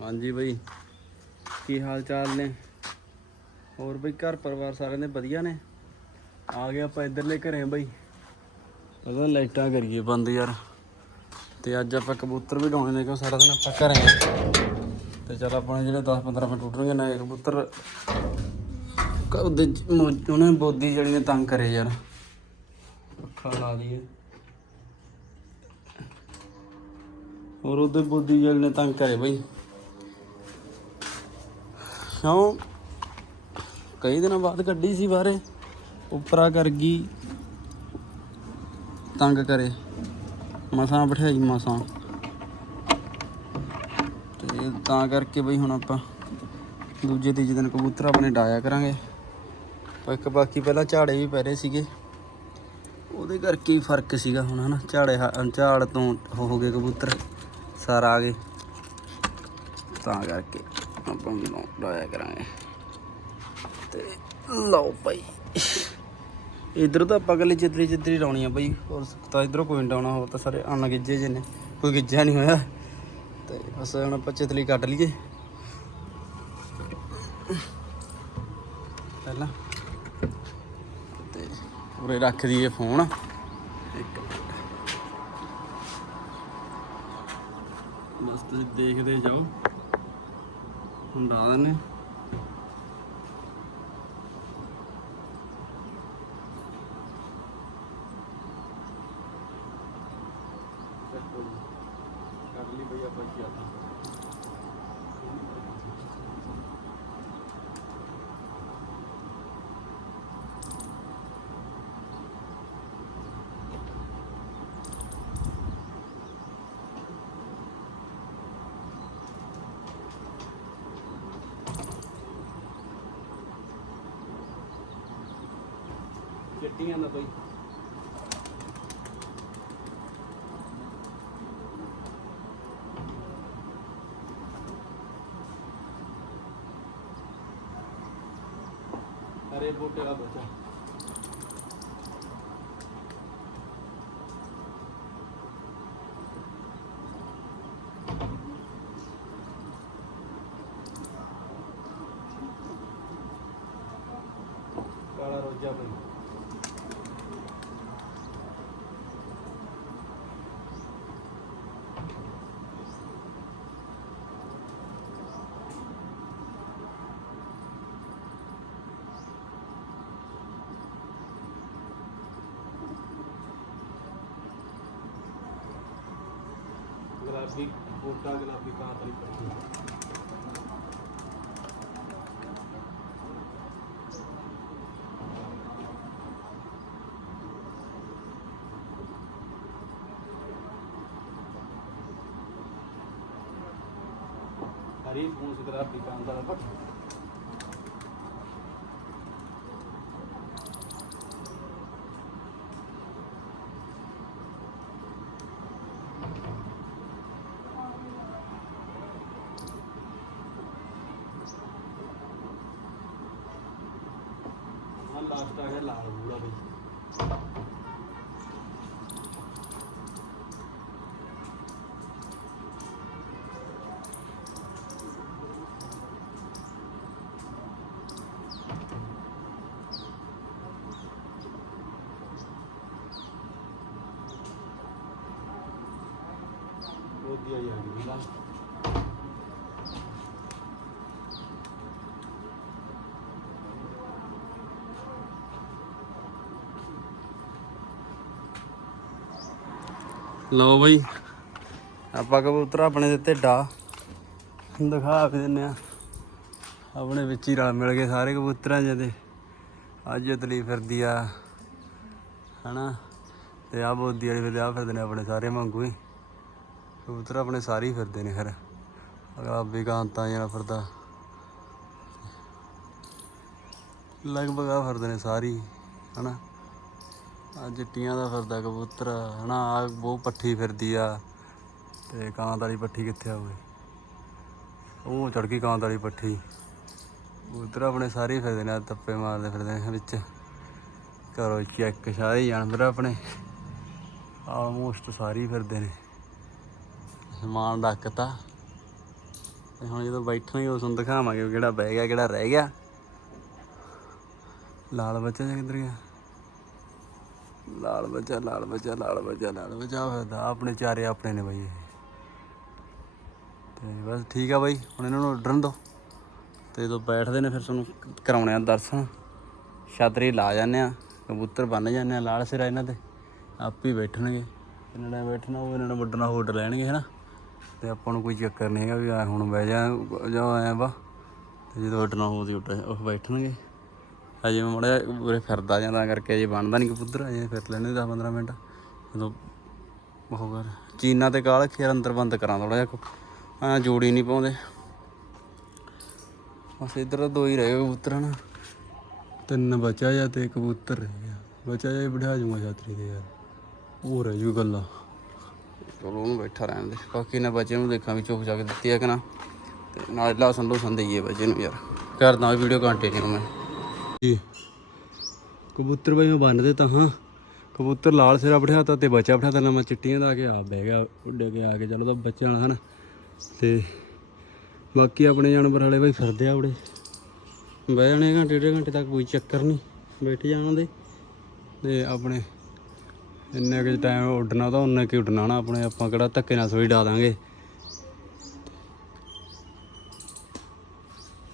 ਹਾਂਜੀ ਬਈ। ਕੀ ਹਾਲ ਚਾਲ ਨੇ? ਹੋਰ ਬਈ ਘਰ ਪਰਿਵਾਰ ਸਾਰਿਆਂ ਦੇ ਵਧੀਆ ਨੇ? ਆ ਗਏ ਆਪਾਂ ਇਧਰਲੇ ਘਰੇ ਬਈ। ਪਹਿਲਾਂ ਲਾਈਟਾਂ ਕਰੀਏ ਬੰਦ ਯਾਰ। ਤੇ ਅੱਜ ਆਪਾਂ ਕਬੂਤਰ ਵੀ ਡਾਉਣੇ ਨੇ, ਕਿਉਂ ਸਾਰਾ ਦਿਨ ਆਪਾਂ ਘਰੇ ਆ। ਤੇ ਚਲ ਆਪਾਂ ਜਿਹੜੇ 10 15 ਮਿੰਟ ਉੱਠਣਗੇ ਨਾ ਕਬੂਤਰ ਉਹਦੇ ਉਹਨੇ ਬੋਦੀ ਜਿਹੜੀ ਨੇ ਤੰਗ ਕਰੇ ਯਾਰ। ਅੱਖਾਂ ਲਾ ਲਈਏ। ਹੋਰ ਉਹਦੇ ਬੋਦੀ ਜਿਹੜੀ ਨੇ ਤੰਗ ਕਰੇ ਬਈ। ਕਿਉਂ ਕਈ ਦਿਨਾਂ ਬਾਅਦ ਕੱਢੀ ਸੀ ਬਾਹਰੇ। ਉਪਰਾ ਕਰ ਗਈ। ਤੰਗ ਕਰੇ। ਮਸਾਂ ਬਿਠਾਈ, ਮਸਾਂ। ਤੇ ਤਾਂ ਕਰਕੇ ਬਈ ਹੁਣ ਆਪਾਂ ਦੂਜੇ, ਤੀਜੇ ਦਿਨ ਕਬੂਤਰ ਆਪਣੇ ਡਾਇਆ ਕਰਾਂਗੇ। ਇੱਕ ਬਾਕੀ ਪਹਿਲਾਂ ਝਾੜੇ ਵੀ ਪੈ ਰਹੇ ਸੀਗੇ। ਉਹਦੇ ਕਰਕੇ ਹੀ ਫ਼ਰਕ ਸੀਗਾ ਹੁਣ, ਹਨਾ? ਝਾੜੇ ਹ- ਝਾੜ ਤੋਂ ਹੋ ਗਏ ਕਬੂਤਰ। ਸਾਰਾ ਆ ਗਏ। ਤਾਂ ਕਰਕੇ। ਆਪਾਂ ਨੂੰ ਡਾਇਆ ਕਰਾਂਗੇ। ਤੇ ਲਓ ਭਾਈ ਇਧਰ ਤਾਂ ਆਪਾਂ ਕੱਲੀ ਚਿੱਤਰੀ ਚਿੱਤਰੀ ਲਾਉਣੀ ਆ ਬਈ। ਹੋਰ ਤਾਂ ਇਧਰੋਂ ਕੋਈ ਨਹੀਂ ਡਾਉਣਾ ਹੋਰ ਤਾਂ ਸਾਰੇ ਅਣਗਿੱਜੇ ਜਿਹੇ ਨੇ। ਕੋਈ ਗਿੱਜਾ ਨਹੀਂ ਹੋਇਆ। ਤੇ ਬਸ ਹੁਣ ਆਪਾਂ ਚਿਤਲੀ ਕੱਢ ਲਈਏ। ਪਹਿਲਾਂ ਤੇ ਉਰੇ ਰੱਖ ਦਈਏ ਫੋਨ। ਇੱਕ ਬਸ ਤੁਸੀਂ ਦੇਖਦੇ ਜਾਓ। ਹੁਣ ਡਾ ਚਿੱਟੀਆਂ ਦਾ ਬਈ अरे बूटे का बच्चा काला रोजा भाई ਸੀ ਕੋਟਾ ਜਨਾਬੀ ਕਾਂਤਰੀ ਹਰੀ ਫੋਨ ਸਿਦਰਾ ਦਾ ਬਟ ਹਾਂ ਲਾਸਟ ਆ ਗਿਆ ਲਾਲ ਬੂੜਾ ਬਈ ਵਧੀਆ ਹੀ ਆ ਗਈ ਲਾਸਟ ਲਓ ਬਈ। ਆਪਾਂ ਕਬੂਤਰ ਆਪਣੇ ਦਿੱਤੇ ਡਾ। ਦਿਖਾ ਵੀ ਦਿੰਨੇ ਆ। ਆਪਣੇ ਵਿੱਚ ਹੀ ਰਲ ਮਿਲ ਗਏ ਸਾਰੇ ਕਬੂਤਰਾਂ ਜਿਹਦੇ ਅੱਜ ਤਲੀ ਫਿਰਦੀ ਆ, ਹਨਾ? ਤੇ ਆ ਬੋਦੀ ਵਾਲੇ ਫਿਰਦੇ ਆ ਫਿਰਦੇ ਨੇ ਆਪਣੇ ਸਾਰੇ ਵਾਂਗੂ ਹੀ। ਕਬੂਤਰ ਆਪਣੇ ਸਾਰੇ ਹੀ ਫਿਰਦੇ ਨੇ ਫਿਰ ਗੁਲਾਬੀ ਕਾਂਤਾਂ ਜਿਹੜਾ ਫਿਰਦਾ। ਲਗਭਗ ਆ ਫਿਰਦੇ ਨੇ ਸਾਰੀ ਹਨਾ? ਆ ਜੱਟੀਆਂ ਦਾ ਫਿਰਦਾ ਕਬੂਤਰ, ਹਨਾ, ਆ ਬਹੁਤ ਪੱਠੀ ਫਿਰਦੀ ਆ। ਤੇ ਕਾਂਤ ਵਾਲੀ ਪੱਠੀ ਕਿੱਥੇ ਆ ਓਏ? ਉਹ ਚੜ ਗਈ ਕਾਂਤ ਵਾਲੀ ਪੱਠੀ। ਕਬੂਤਰ ਆਪਣੇ ਸਾਰੇ ਫਿਰਦੇ ਨੇ ਤੱਪੇ ਮਾਰਦੇ ਫਿਰਦੇ ਨੇ ਵਿੱਚ। ਕਰੋ ਚੈੱਕ ਸਾਰੇ ਜਾਨਵਰ ਆਪਣੇ। ਆਲਮੋਸਟ ਸਾਰੇ ਹੀ ਫਿਰਦੇ ਨੇ। ਸਮਾਨ ਡੱਕਤਾ ਤੇ। ਹੁਣ ਜਦੋਂ ਬੈਠਾਂਗੇ ਉਸ ਨੂੰ ਦਿਖਾਵਾਂਗੇ ਕਿਹੜਾ ਬਹਿ ਗਿਆ, ਕਿਹੜਾ ਰਹਿ ਗਿਆ। ਲਾਲ ਬੱਚਾ ਜਿਹਾ ਕਿੱਧਰ ਗਿਆ? ਲਾਲ ਬੱਚਾ ਲਾਲ ਬੱਚਾ ਲਾਲ ਬੱਚਾ ਲਾਲ ਬੱਚਾ ਫਿਰਦਾ ਆਪਣੇ ਚਾਰੇ ਆਪਣੇ ਨੇ ਬਾਈ ਇਹ। ਤੇ ਬਸ ਠੀਕ ਆ ਬਾਈ, ਹੁਣ ਇਹਨਾਂ ਨੂੰ ਉੱਡਣ ਦੋ। ਤੇ ਜਦੋਂ ਬੈਠਦੇ ਨੇ ਫਿਰ ਤੁਹਾਨੂੰ ਕਰਾਉਣੇ ਆ ਦਰਸ਼ਨ। ਛਤਰੀ ਲਾ ਜਾਂਦੇ ਆ, ਕਬੂਤਰ ਬੰਨ ਜਾਂਦੇ ਆ ਲਾਲ ਸਿਰਾ ਇਹਨਾਂ ਤੇ ਆਪ ਹੀ ਬੈਠਣਗੇ। ਇਹਨਾਂ ਨੇ ਬੈਠਣਾ, ਉਹ ਇਹਨਾਂ ਨੇ ਵੱਡਣਾ ਹੋਡ ਲੈਣਗੇ, ਹਨਾ। ਤੇ ਆਪਾਂ ਨੂੰ ਕੋਈ ਚੱਕਰ ਨਹੀਂ ਹੈਗਾ ਵੀ ਆ ਹੁਣ ਬਹਿ ਜਾ ਜਾ ਆਇਆ ਵਾ। ਤੇ ਜਦੋਂ ਉੱਡਣਾ ਹੋਊ ਤੇ ਉੱਡ ਉਹ ਬੈਠਣਗੇ। ਅਜੇ ਮੈਂ ਮੜਾ ਉਰੇ ਫਿਰਦਾ ਜਾਂਦਾ ਕਰਕੇ ਅਜੇ ਬਣਦਾ ਨਹੀਂ ਕਬੂਤਰ ਅਜੇ ਫਿਰ ਲੈਣੇ 10 15 ਮਿੰਟ। ਜਦੋਂ ਬਹੁਤ ਕਰ, ਚੀਨਾ ਤੇ ਕਾਲ ਖੇਰ ਅੰਦਰ ਬੰਦ ਕਰਾਂ ਥੋੜਾ ਜਿਹਾ ਆ ਜੋੜੀ ਨਹੀਂ ਪਾਉਂਦੇ। ਬਸ ਇੱਧਰ ਦੋ ਹੀ ਰਹਿ ਗਏ ਕਬੂਤਰਾਂ ਨਾ ਤਿੰਨ ਬਚਾ ਜਾਂ ਤੇ ਕਬੂਤਰ ਰਹਿ ਗਿਆ। ਬਚਾ ਜਾਂ ਬਿਠਾ ਜੂਗਾ ਯਾਤਰੀ ਦੇ ਯਾਰ। ਉਹ ਰਹਿ ਜੂ ਗੱਲਾਂ ਚਲੋ ਉਹਨੂੰ ਬੈਠਾ ਰਹਿਣ ਦੇ। ਬਾਕੀ ਨਾ ਬੱਚੇ ਨੂੰ ਦੇਖਾਂ ਵੀ ਚੁੱਪ ਜਾ ਕੇ ਦਿੱਤੀ ਹੈ ਕਿ ਨਾ। ਤੇ ਨਾਲ ਲਾਸਨ ਲੋਸਨ ਦੇਈਏ ਬੱਚੇ ਨੂੰ ਯਾਰ। ਕਰਦਾ ਵੀਡੀਓ ਕੰਟੀਨਿਊ ਮੈਂ। ਜੀ। ਕਬੂਤਰ ਬਾਈ ਮੈਂ ਬੰਨ ਦਿੱਤਾ, ਹਾਂ। ਕਬੂਤਰ ਲਾਲ ਸਿਰਾ ਬਿਠਾਤਾ ਤੇ ਬੱਚਾ ਬਿਠਾਤਾ ਨਾ ਮੈਂ ਚਿੱਟੀਆਂ ਦਾ ਆ ਕੇ ਆਪ ਬਹਿ ਗਿਆ, ਉੱਡ ਕੇ ਆ ਕੇ ਚਲੋ ਤਾਂ ਬੱਚਿਆਂ ਨਾਲ ਹਨ। ਤੇ ਬਾਕੀ ਆਪਣੇ ਜਾਨਵਰ ਵਾਲੇ ਬਾਈ ਫਿਰਦੇ ਆ ਉੜੇ ਬਹਿ ਜਾਣੇ ਘੰਟੇ, ਡੇਢ ਘੰਟੇ ਤੱਕ ਕੋਈ ਚੱਕਰ ਨਹੀਂ, ਬੈਠ ਜਾਣ ਦੇ। ਤੇ ਆਪਣੇ ਇੰਨੇ ਕੁ ਟਾਈਮ ਉੱਡਣਾ ਤਾਂ ਉਹਨੇ ਕਿ ਉੱਡਣਾ ਨਾ, ਆਪਣੇ ਆਪਾਂ ਕਿਹੜਾ ਧੱਕੇ ਨਾਲ ਸੋਈ ਡਾ ਦਾਂਗੇ।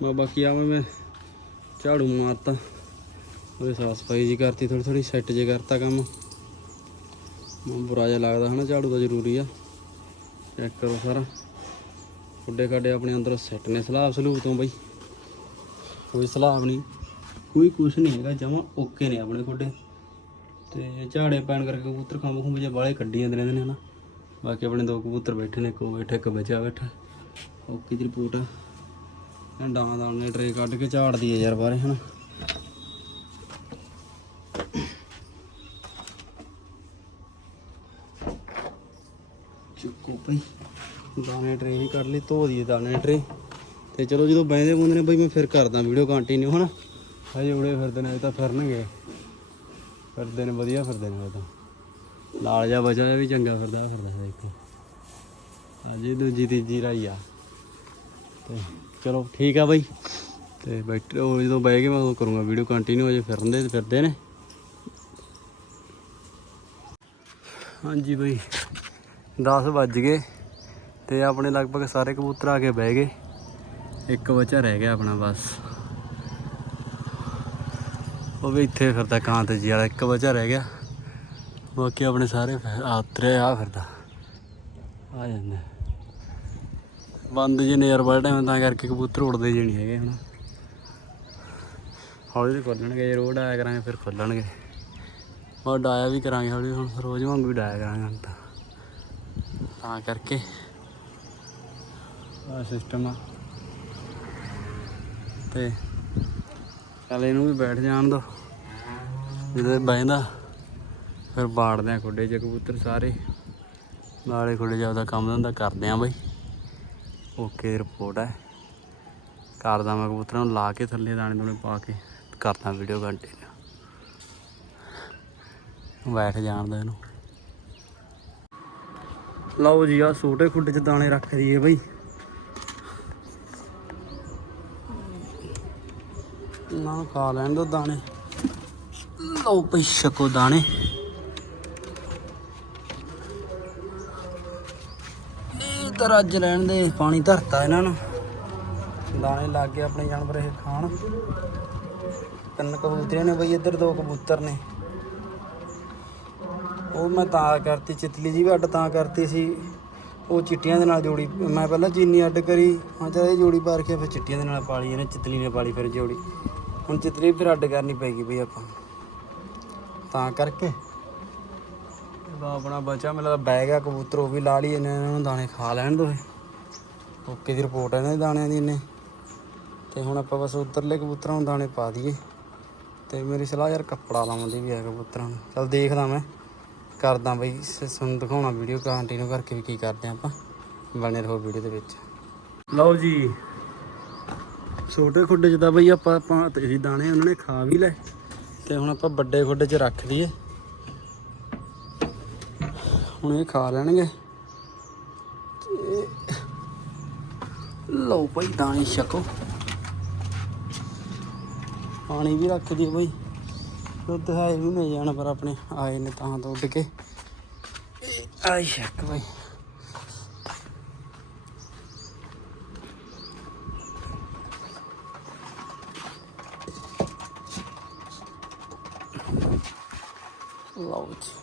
ਮੈਂ ਬਾਕੀ ਆਵਾਂ ਮੈਂ ਝਾੜੂ ਮਾਰਤਾ। ਉਹਦੇ ਸਾਫ਼ ਸਫ਼ਾਈ ਜੀ ਕਰਤੀ ਥੋੜੀ ਥੋੜੀ ਸੈੱਟ ਜੇ ਕਰਤਾ ਕੰਮ। ਮੈਨੂੰ ਬੁਰਾ ਜਿਹਾ ਲੱਗਦਾ ਹਨਾ, ਝਾੜੂ ਤਾਂ ਜ਼ਰੂਰੀ ਆ। ਚੈੱਕ ਕਰੋ ਸਾਰਾ। ਖੁੱਡੇ ਖਾਡੇ ਆਪਣੇ ਅੰਦਰ ਸੈੱਟ ਨੇ ਸਲਾਬ ਸਲੂਬ ਤੋਂ ਬਈ। ਕੋਈ ਸਲਾਬ ਨਹੀਂ। ਕੋਈ ਕੁਛ ਨਹੀਂ ਹੈਗਾ, ਜਮਾ ਓਕੇ ਨੇ ਆਪਣੇ ਖੁੱਡੇ ਤੇ ਝਾੜੇ ਪੈਣ ਕਰਕੇ ਕਬੂਤਰ ਖੰਭ ਖੁੰਭ ਜੇ ਬਾਲੇ ਕੱਢੀ ਜਾਂਦੇ ਰਹਿੰਦੇ ਨੇ ਹਨਾ। ਬਾਕੀ ਆਪਣੇ ਦੋ ਕਬੂਤਰ ਬੈਠੇ ਨੇ, ਇੱਕ ਉਹ ਬੈਠਾ, ਇੱਕ ਬਚਾ ਬੈਠਾ। ਓਕੇ ਦੀ ਰਿਪੋਰਟ ਆ। ਡਾਂ ਦਾਣ ਨੇ ਟਰੇ ਕੱਢ ਕੇ ਝਾੜਦੀ ਹੈ ਯਾਰ ਬਾਰੇ ਹਨਾ। ਚੁੱਕੋ ਭਈ। ਦਾਣੇ ਟਰੇ ਵੀ ਕੱਢ ਲਈ ਧੋ ਦਈਏ ਦਾਣੇ ਟਰੇ। ਤੇ ਚਲੋ ਜਦੋਂ ਬੈਂਦੇ ਬੁੰਦੇ ਨੇ, ਬਈ ਮੈਂ ਫਿਰ ਕਰਦਾ ਵੀਡੀਓ ਕੰਟੀਨਿਊ ਹਨਾ। ਹਜੇ ਉੜੇ ਫਿਰਦੇ ਨੇ, ਅਜੇ ਤਾਂ ਫਿਰਨਗੇ। ਫਿਰਦੇ ਨੇ, ਵਧੀਆ ਫਿਰਦੇ ਨੇ ਉਹ ਤਾਂ। ਲਾਲ ਜਾ ਬਚਾ ਵੀ ਚੰਗਾ ਫਿਰਦਾ ਫਿਰਦਾ ਹੈ ਦੇਖੋ ਅਜੇ ਦੂਜੀ ਤੀਜੀ ਰਾਈ ਆ। ਤੇ ਚਲੋ ਠੀਕ ਆ ਬਾਈ। ਤੇ ਬੈਠੇ ਉਹ ਜਦੋਂ ਬਹਿ ਗਏ ਮੈਂ ਉਦੋਂ ਕਰੂੰਗਾ ਵੀਡੀਓ ਕੰਟੀਨਿਊ ਅਜੇ ਫਿਰਦੇ ਫਿਰਦੇ ਨੇ। ਹਾਂਜੀ ਬਾਈ 10 ਵੱਜ ਗਏ ਤੇ ਆਪਣੇ ਲਗਭਗ ਸਾਰੇ ਕਬੂਤਰ ਆ ਕੇ ਬਹਿ ਗਏ। ਇੱਕ ਬੱਚਾ ਰਹਿ ਗਿਆ ਆਪਣਾ ਬਸ। ਉਹ ਵੀ ਇੱਥੇ ਫਿਰਦਾ ਕਾਂਤ ਜੀ ਵਾਲਾ ਇੱਕ ਬੱਚਾ ਰਹਿ ਗਿਆ। ਬਾਕੀ ਆਪਣੇ ਸਾਰੇ ਆਤਰੇ ਆ ਫਿਰਦਾ। ਆ ਜਾਂਦੇ। ਬੰਦ ਜੇ ਨੇ ਯਾਰ ਬੜਾ ਟਾਈਮ ਤਾਂ ਕਰਕੇ ਕਬੂਤਰ ਉੜਦੇ ਜੇ ਨਹੀਂ ਹੈਗੇ ਹੁਣ। ਹੌਲੀ ਹੌਲੀ ਖੋਲਣਗੇ, ਜੇ ਰੋਡ ਆਇਆ ਕਰਾਂਗੇ ਫਿਰ ਖੋਲਣਗੇ। ਉਹ ਡਾਇਆ ਵੀ ਕਰਾਂਗੇ ਹੌਲੀ, ਹੁਣ ਰੋਜ਼ ਵਾਂਗੂ ਵੀ ਡਾਇਆ ਕਰਾਂਗੇ ਹੁਣ ਤਾਂ। ਤਾਂ ਕਰਕੇ ਆ ਸਿਸਟਮ ਆ। ਤੇ ਚੱਲ ਇਹਨੂੰ ਵੀ ਬੈਠ ਜਾਣ ਦੋ। ਜਦੋਂ ਇਹ ਬਹਿੰਦਾ, ਫਿਰ ਬਾੜਦੇ ਆ ਖੁੱਡੇ ਚ ਕਬੂਤਰ ਸਾਰੇ। ਨਾਲੇ ਖੁੱਡੇ ਚ ਆਪਦਾ ਕੰਮ ਧੰਦਾ ਕਰਦੇ ਆ ਬਾਈ। ਓਕੇ ਦੀ ਰਿਪੋਰਟ ਹੈ ਕਰਦਾ ਮੈਂ ਕਬੂਤਰਾਂ ਨੂੰ ਲਾ ਕੇ ਥੱਲੇ ਦਾਣੇ ਦੂਣੇ ਪਾ ਕੇ ਕਰਦਾ ਵੀਡੀਓ ਕੰਟੀਨਿਊ ਬੈਠ ਜਾਣਦਾ ਇਹਨੂੰ। ਲਓ ਜੀ ਆ ਛੋਟੇ ਖੁੱਡੇ ਚ ਦਾਣੇ ਰੱਖ ਦਈਏ ਬਈ। ਨਾ ਖਾ ਲੈਣ ਦੋ ਦਾਣੇ। ਲਓ ਪਈ ਛਕੋ ਦਾਣੇ। ਇਹ ਤਾਂ ਲੈਣ ਦੇ, ਪਾਣੀ ਧਰਤਾ ਇਹਨਾਂ ਨੂੰ। ਦਾਣੇ ਲੱਗ ਗਏ ਆਪਣੇ ਜਾਨਵਰ ਇਹ ਖਾਣ। ਤਿੰਨ ਕਬੂਤਰੇ ਨੇ ਬਈ, ਇੱਧਰ ਦੋ ਕਬੂਤਰ ਨੇ। ਉਹ ਮੈਂ ਤਾਂ ਕਰਤੀ, ਚਿਤਲੀ ਜੀ ਵੀ ਅੱਡ ਤਾਂ ਕਰਤੀ ਸੀ। ਉਹ ਚਿੱਟੀਆਂ ਦੇ ਨਾਲ ਜੋੜੀ, ਮੈਂ ਪਹਿਲਾਂ ਚੀਨੀ ਅੱਡ ਕਰੀ। ਹਾਂ ਚਲ ਇਹ ਜੋੜੀ ਪਾਰ ਕੇ ਫਿਰ ਚਿੱਟੀਆਂ ਦੇ ਨਾਲ ਪਾਲੀ, ਇਹਨੇ ਚਿਤਲੀ ਨੇ ਪਾਲੀ ਫਿਰ ਜੋੜੀ। ਹੁਣ ਚਿਤਲੀ ਵੀ ਫਿਰ ਅੱਡ ਕਰਨੀ ਪੈਗੀ ਬਈ ਆਪਾਂ। ਤਾਂ ਕਰਕੇ ਇਹਦਾ ਆਪਣਾ ਬਚਾ ਮੇਰਾ ਬੈਗ ਆ, ਕਬੂਤਰ ਉਹ ਵੀ ਲਾ ਲਈ ਇਹਨਾਂ ਨੂੰ ਦਾਣੇ ਖਾ ਲੈਣ ਦੋ ਓਕੇ ਦੀ ਰਿਪੋਰਟ ਹੈ ਇਹਨਾਂ ਦੇ ਦਾਣਿਆਂ ਦੀ ਇਹਨੇ ਤੇ ਹੁਣ ਆਪਾਂ ਬਸ ਉੱਧਰਲੇ ਕਬੂਤਰਾਂ ਨੂੰ ਦਾਣੇ ਪਾ ਦਈਏ। ਤੇ ਮੇਰੀ ਸਲਾਹ ਯਾਰ ਕੱਪੜਾ ਲਾਉਣ ਦੀ ਵੀ ਹੈ ਕਬੂਤਰਾਂ ਨੂੰ। ਚਲ ਦੇਖਦਾ ਮੈਂ। ਕਰਦਾ ਬਈ ਤੁਹਾਨੂੰ ਦਿਖਾਉਣਾ ਵੀਡੀਓ ਕੰਟੀਨਿਊ ਕਰਕੇ ਵੀ ਕੀ ਕਰਦੇ ਆਪਾਂ। ਬਣੇ ਰਹੋ ਵੀਡੀਓ ਦੇ ਵਿੱਚ। ਲਓ ਜੀ। ਛੋਟੇ ਖੁੱਡੇ 'ਚ ਤਾਂ ਬਈ ਆਪਾਂ ਆਪਾਂ ਤੇ ਦਾਣੇ ਉਹਨਾਂ ਨੇ ਖਾ ਵੀ ਲਏ। ਤੇ ਹੁਣ ਆਪਾਂ ਵੱਡੇ ਖੁੱਡੇ 'ਚ ਰੱਖ ਦਈਏ। ਹੁਣ ਇਹ ਖਾ ਲੈਣਗੇ। ਤੇ ਲਓ ਭਾਈ ਦਾਣੇ ਛਕੋ। ਪਾਣੀ ਵੀ ਰੱਖ ਦਿਓ ਭਾਈ। ਦੁੱਧ ਹੈ ਵੀ ਨਹੀਂ ਜਾਣ ਪਰ ਆਪਣੇ ਆਏ ਨੇ ਤਾਂ ਦੁੱਧ ਕੇ। ਆਈ ਛੱਕ ਭਾਈ। ਲਓ ਜੀ।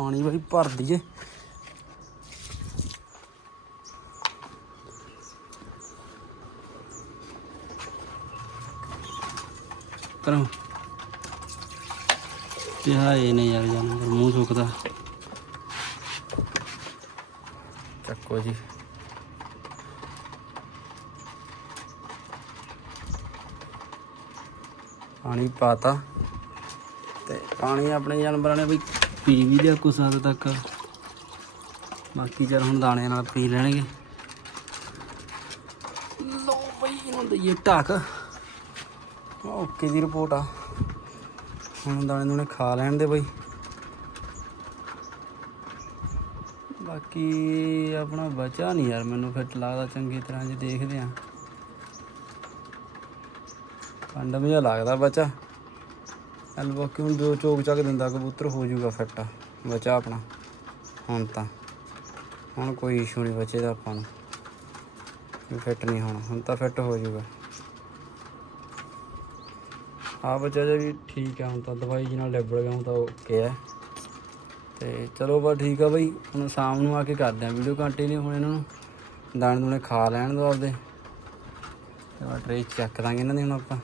ਪਾਣੀ ਭਾਈ ਭਰ ਦਈਏ। ਕਰੋ ਤੇ ਹਾਏ ਨੇ ਯਾਰ ਜਾਨਵਰ ਮੂੰਹ ਸੁੱਕਦਾ। ਚੱਕੋ ਜੀ। ਪਾਣੀ ਪਾਤਾ। ਤੇ ਪਾਣੀ ਆਪਣੇ ਜਾਨਵਰਾਂ ਨੇ ਬਈ ਪੀ ਵੀ ਲਿਆ ਕੁਛ ਹੱਦ ਤੱਕ। ਬਾਕੀ ਚਲ ਹੁਣ ਦਾਣੇ ਨਾਲ ਪੀ ਲੈਣਗੇ। ਲੋ ਬਈ, ਇਹਨੂੰ ਦਈਏ ਢੱਕ। ਓਕੇ ਦੀ ਰਿਪੋਰਟ ਆ। ਹੁਣ ਦਾਣੇ ਦੂਣੇ ਖਾ ਲੈਣ ਦੇ ਬਈ। ਬਾਕੀ ਆਪਣਾ ਬਚਾ ਨਹੀਂ ਯਾਰ ਮੈਨੂੰ ਫਿੱਟ ਲੱਗਦਾ ਚੰਗੀ ਤਰ੍ਹਾਂ ਜੇ ਦੇਖਦੇ ਆ। ਕੰਡਮ ਜਿਹਾ ਲੱਗਦਾ ਬਚਾ ਚੱਲ ਬਾਕੀ ਹੁਣ ਦੋ ਚੋਕ ਚੱਕ ਦਿੰਦਾ ਕਬੂਤਰ, ਹੋ ਜਾਊਗਾ ਫਿੱਟ ਬਚਾ ਆਪਣਾ। ਹੁਣ ਤਾਂ। ਹੁਣ ਕੋਈ ਇਸ਼ੂ ਨਹੀਂ ਬਚੇ ਦਾ ਆਪਾਂ ਨੂੰ। ਫਿੱਟ ਨਹੀਂ ਹੋਣਾ। ਹੁਣ ਤਾਂ ਫਿੱਟ ਹੋ ਜਾਊਗਾ। ਆ ਬੱਚਾ ਜੀ ਵੀ ਠੀਕ ਆ, ਹੁਣ ਤਾਂ ਦਵਾਈ ਜੀ ਨਾਲ ਲਿਬੜ ਗਿਆ ਹੁਣ ਤਾਂ ਓਕੇ ਹੈ ਤੇ ਚਲੋ ਬਸ ਠੀਕ ਆ ਬਈ। ਹੁਣ ਸ਼ਾਮ ਨੂੰ ਆ ਕੇ ਕਰਦੇ ਆ ਵੀਡੀਓ ਕੰਟੀਨਿਊ ਹੁਣ ਇਹਨਾਂ ਨੂੰ। ਦਾਣੇ ਦੂਣੇ ਖਾ ਲੈਣ ਦੋ ਆਪਦੇ। ਤੇ ਬਸ ਟਰੇ ਚੱਕ ਦਾਂਗੇ ਇਹਨਾਂ ਦੇ ਹੁਣ ਆਪਾਂ।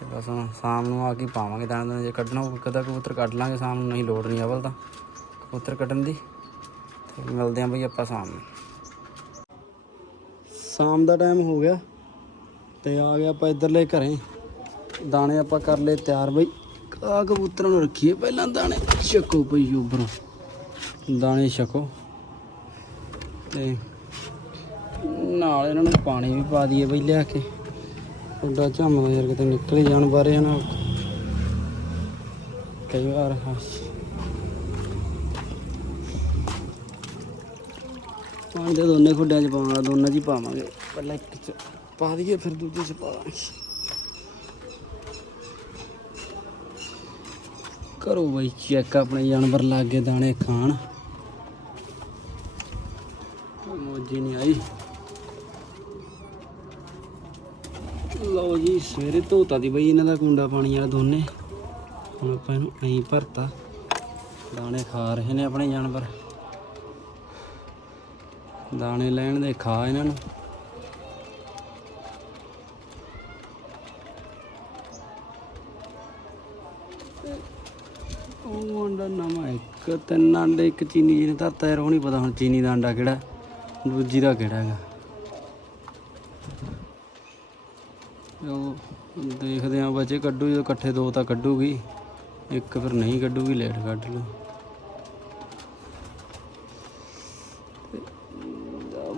ਤੇ ਬਸ ਹੁਣ ਸ਼ਾਮ ਨੂੰ ਆ ਕੇ ਪਾਵਾਂਗੇ ਦਾਣੇ ਦੂਣੇ ਜੇ ਕੱਢਣਾ ਹੋਊ ਕਦਾ ਕਬੂਤਰ ਕੱਢ ਲਾਂਗੇ ਸ਼ਾਮ ਨੂੰ, ਨਹੀਂ ਲੋੜ ਨਹੀਂ ਅਵਲ ਤਾਂ। ਕਬੂਤਰ ਕੱਢਣ ਦੀ। ਤੇ ਮਿਲਦੇ ਆਂ ਬਈ ਆਪਾਂ ਸ਼ਾਮ ਨੂੰ। ਸ਼ਾਮ ਦਾ ਟਾਈਮ ਹੋ ਗਿਆ ਤੇ ਆ ਗਿਆ ਆਪਾਂ ਇੱਧਰਲੇ ਘਰੇ। ਦਾਣੇ ਆਪਾਂ ਕਰ ਲਏ ਤਿਆਰ ਬਈ। ਆ ਕਬੂਤਰਾਂ ਨੂੰ ਰੱਖੀਏ ਪਹਿਲਾਂ ਦਾਣੇ। ਛਕੋ ਪਈ ਉਬਰੋਂ ਦਾਣੇ ਛਕੋ। ਤੇ ਨਾਲ ਇਹਨਾਂ ਨੂੰ ਪਾਣੀ ਵੀ ਪਾ ਦਈਏ ਬਈ ਲਿਆ ਕੇ। ਉੱਡਾ ਝੰਮਦਾ ਯਾਰ, ਕਿਤੇ ਨਿਕਲ ਹੀ ਜਾਣ ਬਾਰੇ ਨਾ ਕਈ ਵਾਰ ਹਾਂ। ਪਾਣੀ ਦੇ ਦੋਨੇ ਖੁੱਡਿਆਂ 'ਚ ਪਾਵਾਂਗਾ, ਦੋਨਾਂ 'ਚ ਹੀ ਪਾਵਾਂਗੇ। ਪਹਿਲਾਂ ਇੱਕ 'ਚ ਪਾ ਦਈਏ, ਫਿਰ ਦੂਜੇ 'ਚ ਪਾ ਕਰੋ ਬਈ ਚੈੱਕ ਆਪਣੇ ਜਾਨਵਰ ਲਾਗੇ ਦਾਣੇ ਖਾਣ। ਮੋਜੀ ਨਹੀਂ ਆਈ। ਲਓ ਜੀ, ਸਵੇਰੇ ਧੋਤਾ ਦੀ ਬਈ ਇਹਨਾਂ ਦਾ ਕੁੰਡਾ ਪਾਣੀ ਵਾਲਾ ਦੋਨੇ। ਹੁਣ ਆਪਾਂ ਇਹਨੂੰ ਐਂ ਭਰਤਾ। ਦਾਣੇ ਖਾ ਰਹੇ ਨੇ ਆਪਣੇ ਜਾਨਵਰ। ਦਾਣੇ ਲੈਣ ਦੇ ਖਾ ਇਹਨਾਂ ਨੂੰ। ਉਹ ਅੰਡਾ ਨਵਾਂ ਇੱਕ, ਤਿੰਨ ਅੰਡੇ ਇੱਕ ਚੀਨੀ ਜੀ ਨੇ ਧਰਤਾ ਯਾਰ, ਉਹ ਨਹੀਂ ਪਤਾ ਹੁਣ ਚੀਨੀ ਦਾ ਅੰਡਾ ਕਿਹੜਾ, ਦੂਜੀ ਦਾ ਕਿਹੜਾ ਹੈਗਾ। ਉਹ ਦੇਖਦੇ ਆ ਬੱਚੇ ਕੱਢੂ ਜਦੋਂ ਇਕੱਠੇ ਦੋ ਤਾਂ ਕੱਢੂਗੀ, ਇੱਕ ਫਿਰ ਨਹੀਂ ਕੱਢੂਗੀ ਲੇਟ ਕੱਢ ਲੂ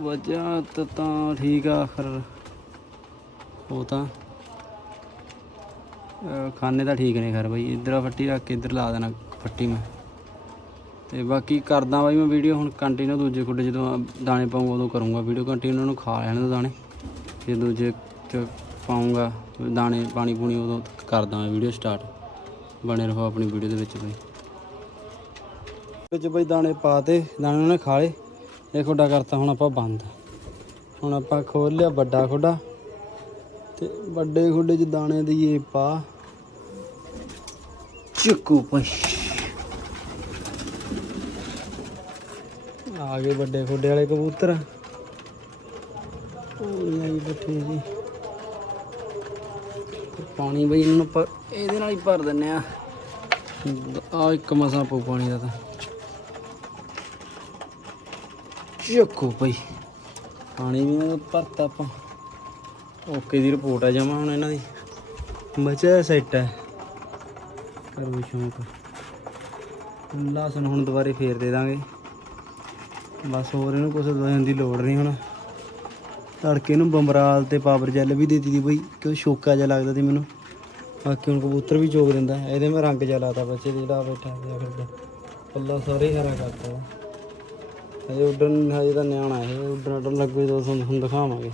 ਵਜਾ ਤਾਂ ਠੀਕ ਆ, ਆਖਰ ਉਹ ਤਾਂ। ਅਹ ਤਾਂ ਠੀਕ ਨੇ ਖੈਰ ਬਾਈ, ਇੱਧਰ ਫੱਟੀ ਰੱਖ ਕੇ ਇੱਧਰ ਲਾ ਦੇਣਾ ਫੱਟੀ ਮੈਂ। ਤੇ ਬਾਕੀ ਕਰਦਾ ਬਾਈ ਮੈਂ ਵੀਡੀਓ ਹੁਣ ਕੰਟੀਨਿਊ ਦੂਜੇ ਖੁੱਡੇ ਜਦੋਂ ਦਾਣੇ ਪਾਉਂਗਾ ਉਦੋਂ ਕਰੂੰਗਾ ਵੀਡੀਓ ਕੰਟੀਨਿਊ ਉਹਨਾਂ ਨੂੰ ਖਾ ਲੈਣ ਦੋ ਦਾਣੇ। ਫਿਰ ਦੂਜੇ ਚ ਪਾਉਂਗਾ, ਦਾਣੇ, ਪਾਣੀ ਪੂਣੀ ਉਦੋਂ ਕਰਦਾ ਮੈਂ ਵੀਡੀਓ ਸਟਾਰਟ ਬਣੇ ਰਹੋ ਆਪਣੀ ਵੀਡੀਓ ਦੇ ਵਿੱਚ ਬਈ। ਵਿੱਚ ਬਈ ਦਾਣੇ ਪਾਤੇ ਦਾਣੇ ਉਹਨੇ ਖਾ ਲਏ। ਇਹ ਖੁੱਡਾ ਕਰਤਾ, ਹੁਣ ਆਪਾਂ ਬੰਦ। ਹੁਣ ਆਪਾਂ ਖੋਲ ਲਿਆ ਵੱਡਾ ਖੁੱਡਾ। ਤੇ ਵੱਡੇ ਖੁੱਡੇ 'ਚ ਦਾਣੇ ਦਈਏ ਪਾ। ਚੱਕੂ ਪਈ ਆ ਗਏ ਵੱਡੇ ਖੋਡੇ ਵਾਲੇ ਕਬੂਤਰ। ਉਹ ਨਹੀਂ ਆਈ ਜੀ। ਪਾਣੀ ਬਈ ਇਹਨੂੰ ਆਪਾਂ ਇਹਦੇ ਨਾਲ ਹੀ ਭਰ ਦਿੰਨੇ ਆ। ਆ ਇੱਕ ਮਸਾਂ ਪਊ ਪਾਣੀ ਦਾ ਤਾਂ। ਚੱਕੋ ਪਈ ਪਾਣੀ ਵੀ ਭਰਤਾ ਆਪਾਂ। ਓਕੇ ਦੀ ਰਿਪੋਰਟ ਆ ਜਾਵਾਂ ਹੁਣ ਇਹਨਾਂ ਦੀ। ਬਚਿਆ ਸੈੱਟ ਹੈ। ਕਰੋ ਸ਼ੌਂਕ। ਲਸਣ ਹੁਣ ਦੁਬਾਰੇ ਫੇਰ ਦੇ ਦਾਂਗੇ। ਬਸ ਹੋਰ ਇਹਨੂੰ ਕੁਝ ਦੇਣ ਦੀ ਲੋੜ ਨਹੀਂ ਹੁਣ। ਤੜਕੇ ਨੂੰ ਬੰਬਰਾਲ ਤੇ ਪਾਵਰ ਜੈਲ ਵੀ ਦੇ ਦਿੱਤੀ ਦੀ ਬਈ, ਕਿਉਂ ਸ਼ੋਕਾ ਜਿਹਾ ਲੱਗਦਾ ਸੀ ਮੈਨੂੰ। ਬਾਕੀ ਹੁਣ ਕਬੂਤਰ ਵੀ ਚੋਗ ਦਿੰਦਾ ਇਹਦੇ ਮੈਂ ਰੰਗ ਜਿਹਾ ਲਾਤਾ ਬੱਚੇ ਜਿਹੜਾ ਬੈਠਾ ਹੋਇਆ ਫਿਰਦਾ ਪੱਲਾ ਸਾਰੇ ਹਰਾ ਕਰਤਾ ਹਜੇ ਉੱਡਣ, ਹਜੇ ਤਾਂ ਨਿਆਣਾ ਇਹ ਉੱਡਣ ਉੱਡਣ ਲੱਗੂ ਜਦੋਂ ਤੁਹਾਨੂੰ ਦਿਖਾਵਾਂਗੇ।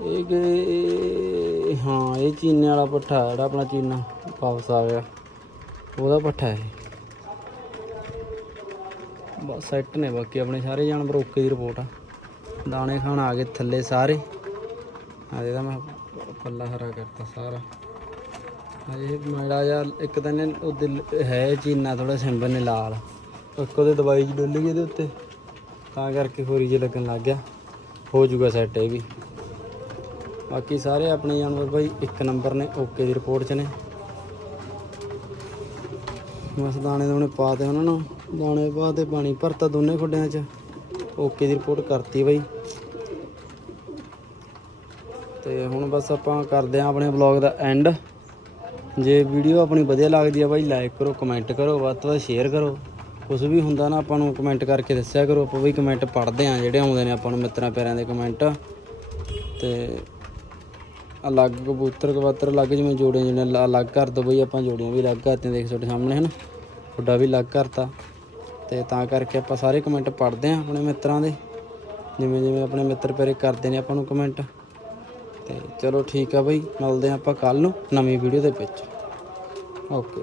ਇਹ ਹਾਂ, ਇਹ ਚੀਨੇ ਵਾਲਾ ਪੱਠਾ ਜਿਹੜਾ ਆਪਣਾ ਚੀਨਾ ਵਾਪਸ ਆ ਗਿਆ। ਉਹਦਾ ਪੱਠਾ ਹੈ ਇਹ। ਸੈੱਟ ਨੇ ਬਾਕੀ ਆਪਣੇ ਸਾਰੇ ਜਾਨਵਰ, ਓਕੇ ਦੀ ਰਿਪੋਰਟ ਆ। ਦਾਣੇ ਖਾਣ ਆ ਗਏ ਥੱਲੇ ਸਾਰੇ। ਆ ਇਹਦਾ ਮੈਂ ਪੱਲਾ ਹਰਾ ਕਰਤਾ ਸਾਰਾ। ਅਜੇ ਮਾੜਾ ਜਿਹਾ ਇੱਕ ਤਾਂ ਨੇ ਉਹ ਦਿਲ ਹੈ ਚੀਨਾ ਥੋੜਾ ਸਿੰਬਲ ਨੇ ਲਾਲ। ਇੱਕ ਉਹਦੇ ਦਵਾਈ ਜੀ ਡੋਲੀ ਇਹਦੇ ਉੱਤੇ। ਤਾਂ ਕਰਕੇ ਹੋਰੀ ਜੇ ਲੱਗਣ ਲੱਗ ਗਿਆ। ਹੋ ਜਾਊਗਾ ਸੈੱਟ ਇਹ ਵੀ। ਬਾਕੀ ਸਾਰੇ ਆਪਣੇ ਜਾਨਵਰ ਭਾਈ ਇੱਕ ਨੰਬਰ ਨੇ, ਓਕੇ ਦੀ ਰਿਪੋਰਟ 'ਚ ਨੇ। ਬਸ ਦਾਣੇ ਦੋਣੇ ਪਾ ਤੇ ਉਹਨਾਂ ਨੂੰ। ਦਾਣੇ ਪਾ ਤੇ ਪਾਣੀ ਭਰਤਾ ਦੋਨੇ ਖੁੱਡਿਆਂ 'ਚ। ਓਕੇ ਦੀ ਰਿਪੋਰਟ ਕਰਤੀ ਬਾਈ। ਤੇ ਹੁਣ ਬਸ ਆਪਾਂ ਕਰਦੇ ਆਂ ਆਪਣੇ ਵਲੌਗ ਦਾ ਐਂਡ ਜੇ ਵੀਡੀਓ ਆਪਣੀ ਵਧੀਆ ਲੱਗਦੀ ਆ ਬਾਈ ਲਾਈਕ ਕਰੋ ਕਮੈਂਟ ਕਰੋ, ਵੱਧ ਤੋਂ ਵੱਧ ਸ਼ੇਅਰ ਕਰੋ। ਕੁਝ ਵੀ ਹੁੰਦਾ ਨਾ ਆਪਾਂ ਨੂੰ ਕਮੈਂਟ ਕਰਕੇ ਦੱਸਿਆ ਕਰੋ। ਆਪਾਂ ਵੀ ਕਮੈਂਟ ਪੜ੍ਹਦੇ ਆਂ ਜਿਹੜੇ ਆਉਂਦੇ ਨੇ ਆਪਾਂ ਨੂੰ ਮਿੱਤਰਾਂ ਪਿਆਰਿਆਂ ਦੇ ਕਮੈਂਟ ਤੇ ਅਲੱਗ ਕਬੂਤਰ ਕਬੂਤਰ ਅਲੱਗ ਜਿਵੇਂ ਜੋੜੇ ਜਿਹਨੇ ਅਲੱਗ ਕਰ ਦੋ ਬਈ, ਆਪਾਂ ਜੋੜੀਆਂ ਵੀ ਅਲੱਗ ਕਰਤੀਆਂ, ਦੇਖ ਤੁਹਾਡੇ ਸਾਹਮਣੇ ਹਨ। ਤੁਹਾਡਾ ਵੀ ਅਲੱਗ ਕਰਤਾ। ਤੇ ਤਾਂ ਕਰਕੇ ਆਪਾਂ ਸਾਰੇ ਕਮੈਂਟ ਪੜ੍ਹਦੇ ਆਂ ਆਪਣੇ ਮਿੱਤਰਾਂ ਦੇ। ਜਿਵੇਂ ਜਿਵੇਂ ਆਪਣੇ ਮਿੱਤਰ ਪਿਆਰੇ ਕਰਦੇ ਨੇ ਆਪਾਂ ਨੂੰ ਕਮੈਂਟ ਤੇ ਚਲੋ ਠੀਕ ਆ ਬਈ, ਮਿਲਦੇ ਆਂ ਆਪਾਂ ਕੱਲ ਨੂੰ ਨਵੀਂ ਵੀਡੀਓ ਦੇ ਵਿੱਚ। ਓਕੇ